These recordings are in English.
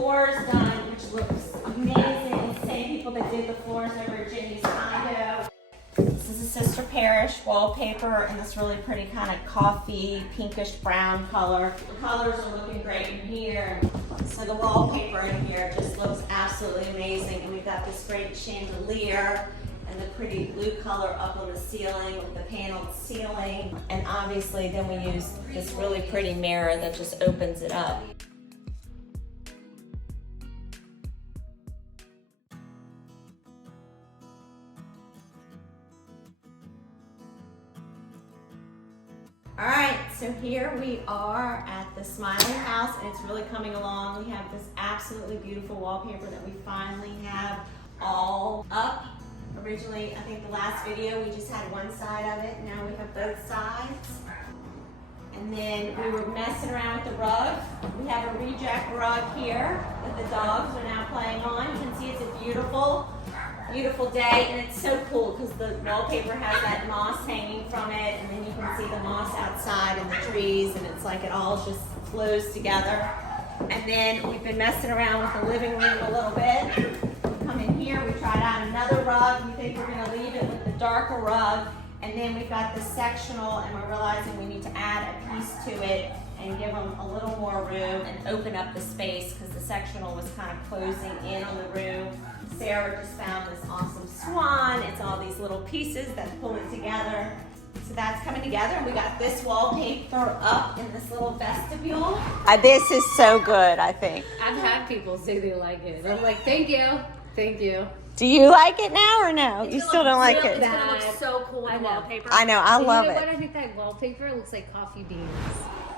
floors done, which looks amazing. Same people that did the floors over at Ginny's condo. This is a Sister Parish wallpaper in this really pretty kind of coffee, pinkish brown color. The colors are looking great in here. So the wallpaper in here just looks absolutely amazing. And we've got this great chandelier and the pretty blue color up on the ceiling with the paneled ceiling. And obviously then we use this really pretty mirror that just opens it up. All right, so here we are at the Smiley house, and it's really coming along. We have this absolutely beautiful wallpaper that we finally have all up. Originally, I think the last video, we just had one side of it. Now we have both sides. And then we were messing around with the rug. We have a reject rug here that the dogs are now playing on. You can see it's a beautiful day, and it's so cool because the wallpaper has that moss hanging from it, and then you can see the moss outside and the trees, and it's like it all just flows together. And then we've been messing around with the living room a little bit. We come in here, we tried out another rug. We think we're gonna leave it with the darker rug, and then we've got the sectional, and we're realizing we need to add a piece to it and give them a little more room and open up the space because the sectional was kind of closing in on the room. Sarah just found this awesome swan. It's all these little pieces that pull it together. So that's coming together. And we got this wallpaper up in this little vestibule. This is so good, I think. I've had people say they like it. I'm like, thank you. Thank you. Do you like it now or no? You still don't like it? It's going to look so cool with the wallpaper. I know, I love You know it. what? I think that wallpaper looks like coffee beans.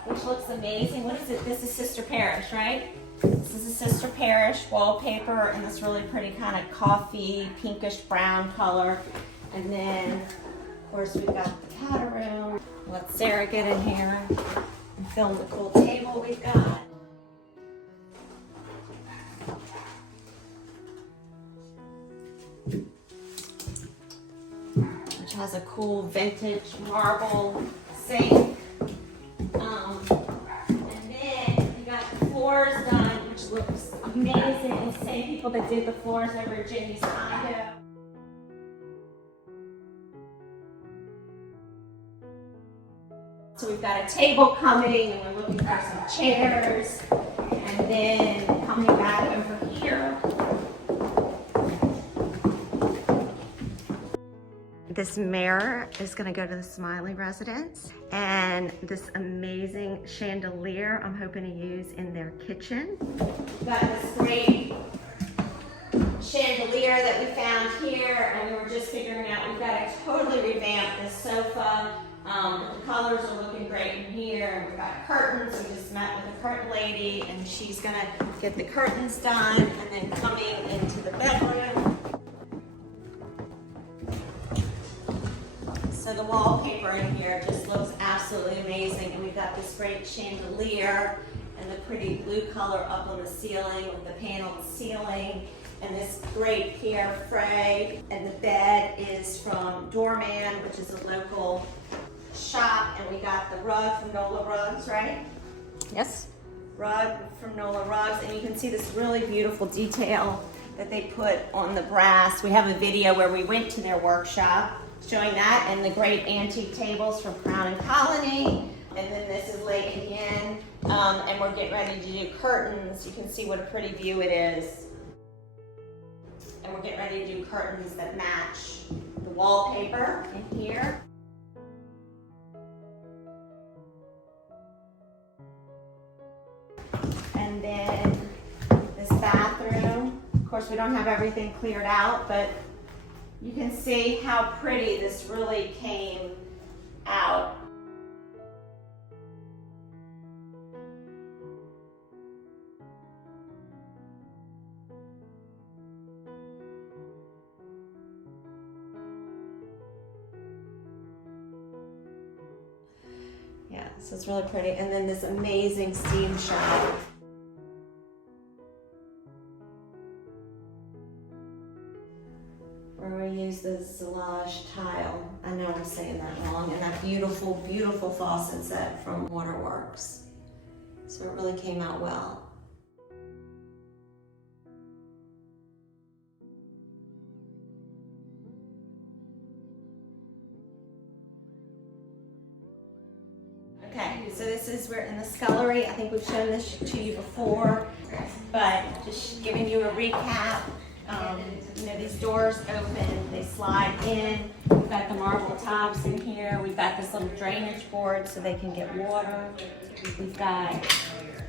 Which looks amazing. What is it? This is Sister Parish, right? This is a Sister Parish wallpaper in this really pretty kind of coffee, pinkish brown color. And then, of course, we've got the powder room. Let Sarah get in here and film the cool table we've got. Which has a cool vintage marble sink. And then we got the floors done, which looks amazing. The same people that did the floors over at Ginny's condo. So we've got a table coming, and we're looking for some chairs. And then coming back over here. This mirror is gonna go to the Smiley residence, and this amazing chandelier I'm hoping to use in their kitchen. We've got this great chandelier that we found here, and we were just figuring out we've got to totally revamp this sofa. The colors are looking great in here, and we've got curtains. We just met with a curtain lady, and she's gonna get the curtains done, and then coming into the bedroom. So the wallpaper in here just looks absolutely amazing, and we've got this great chandelier and the pretty blue color up on the ceiling with the paneled ceiling, and this great Pierre Frey, and the bed is from Doorman, which is a local shop, and we got the rug from Nola Rugs, right? Yes. Rug from Nola Rugs, and you can see this really beautiful detail that they put on the brass. We have a video where we went to their workshop showing that, and the great antique tables from Crown and Colony. And then this is Lake again, and we're getting ready to do curtains. You can see what a pretty view it is. And we're getting ready to do curtains that match the wallpaper in here. And then this bathroom. Of course, we don't have everything cleared out, but you can see how pretty this really came out. Yeah, so it's really pretty. And then this amazing steam shower. Where we use the Zillage tile. I know I'm saying that wrong. And that beautiful, beautiful faucet set from Waterworks. So it really came out well. So this is, we're in the scullery. I think we've shown this to you before, but just giving you a recap. You know, these doors open, they slide in. We've got the marble tops in here. We've got this little drainage board so they can get water. We've got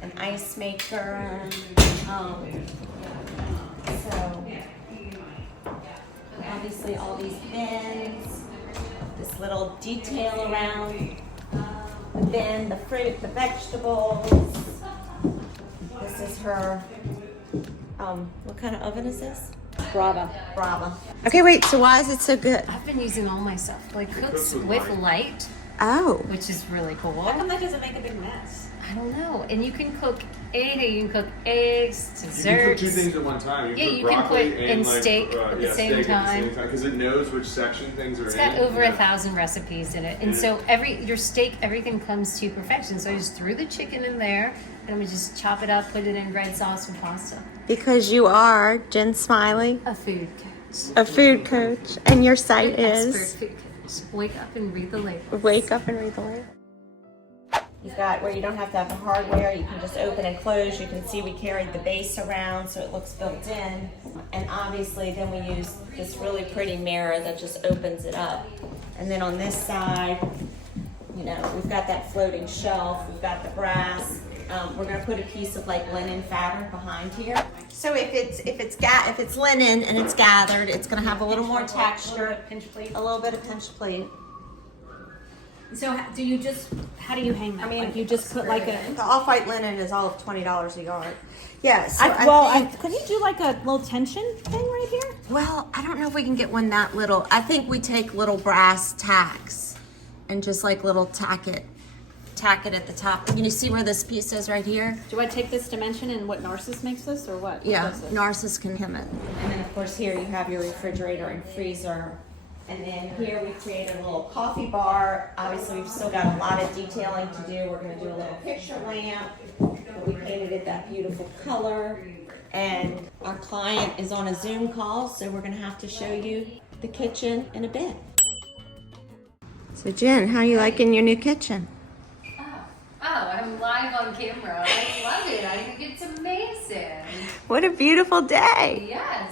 an ice maker. So obviously all these bins, this little detail around the bin, the fruit, the vegetables. This is her, what kind of oven is this? Brava. Brava. Okay, wait, so why is it so good? I've been using all my stuff. Like cooks with light, Oh. which is really cool. How come that doesn't make a big mess? I don't know. And you can cook anything. You can cook eggs, You can cook desserts. two things at one time. Yeah, You you can can cook broccoli put and in like, steak at the same steak time. because it knows which section things are It's in. got over Yeah. 1,000 recipes in it. And so your steak, everything comes to perfection. So I just threw the chicken in there and we just chop it up, put it in red sauce and pasta. Because you are Jen Smiley, A food coach. a food coach, and your site Expert is food coach. Wake up and read the label. Wake Up and Read the Label. You've got where you don't have to have the hardware, you can just open and close. You can see we carried the base around so it looks built in. And obviously then we use this really pretty mirror that just opens it up. And then on this side, you know, we've got that floating shelf, we've got the brass. We're gonna put a piece of like linen fabric behind here. So if it's linen and it's gathered, it's gonna have a little more texture, Pinch plate. a little bit of pinch plate. So how do you hang that? I mean, like you just put like a. The off-white linen is all of $20 a yard. Yes. Could you do like a little tension thing right here? Well, I don't know if we can get one that little. I think we take little brass tacks and just like little tack it at the top. Can you see where this piece is right here? Do I take this dimension and what Narces makes this or what? Yeah, What does this? Narces can hem it. And then of course here you have your refrigerator and freezer. And then here we created a little coffee bar. Obviously we've still got a lot of detailing to do. We're gonna do a little picture lamp. But we painted it that beautiful color. And our client is on a Zoom call, so we're gonna have to show you the kitchen in a bit. So Jen, how you liking your new kitchen? Oh, I'm live on camera. I love it. I think it's amazing. What a beautiful day. Yes.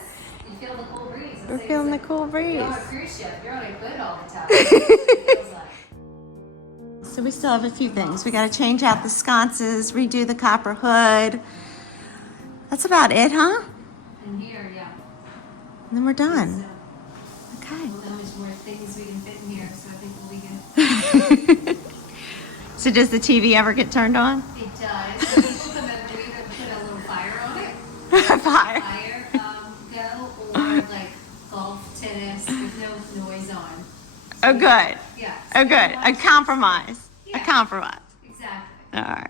You feel the cool breeze. We're feeling the cool breeze. You're on a cruise ship. You're on a boat all the time. It feels like. So we still have a few things. We got to change out the sconces, redo the copper hood. That's about it, huh? And here, yeah. And then we're done. So, Okay. how much more things we can fit in here, so I think we'll be good. So does the TV ever get turned on? It does. When people come over, we either put a little fire on it, Fire. fire go, or like golf, tennis. There's no noise on. Oh, good. Yeah. Oh, good. A compromise. A Yeah. compromise. Exactly. All right.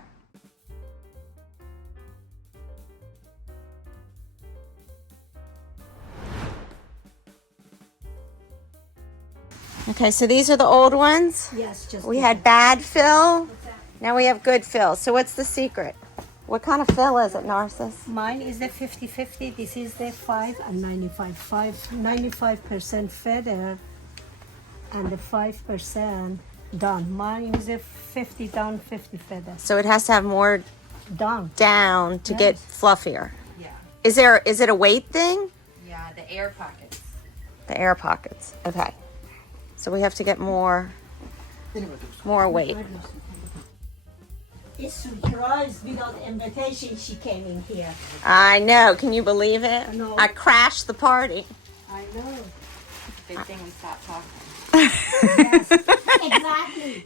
Okay, so these are the old ones. Yes, just. We had bad fill. Now we have good fill. So what's the secret? What kind of fill is it, Narcissus? Mine is the 50-50. This is the 5 and 95. 95% feather and the 5% done. Mine is a 50 down, 50 feather. So it has to have more Done. down to get Yes. fluffier. Yeah, Is it a weight thing? yeah, the air pockets. The air pockets. Okay. So we have to get more weight. It's surprised without invitation she came in here. I know. Can you believe it? I know. I crashed the party. I know. Big thing we stopped talking. Yes, exactly.